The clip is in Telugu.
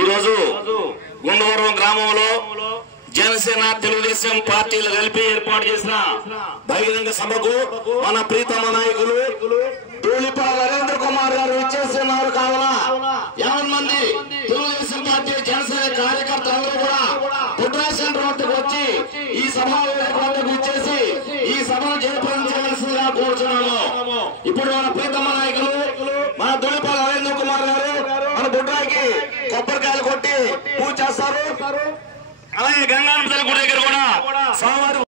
ఈరోజు గుండవరం గ్రామంలో జనసేన తెలుగుదేశం పార్టీలు కలిపి ఏర్పాటు చేసిన బహిరంగ సభకు మన ప్రీతమ నాయకులు ధూళిపాల నరేంద్ర కుమార్ గారు ఇచ్చేస్తున్నారు. కావున 50 మంది తెలుగుదేశం పార్టీ జనసేన కార్యకర్తలందరూ కూడా పుట్రా సెంటర్ వద్దకు వచ్చి ఈ సభా వద్దకు ఇచ్చేసి ఈ సభను జయప్రదించవలసిందిగా కోరుచున్నాము. ఇప్పుడు మన ప్రీతమ నాయకులు మన ధూళిపాల నరేంద్ర కుమార్ గారు మన బుడ్రాకి కొబ్బరికాయలు కొట్టి పూజ చేస్తారు. అలాగే గంగానమ్మ తల్లి గుడి దగ్గర కూడా సోమవారం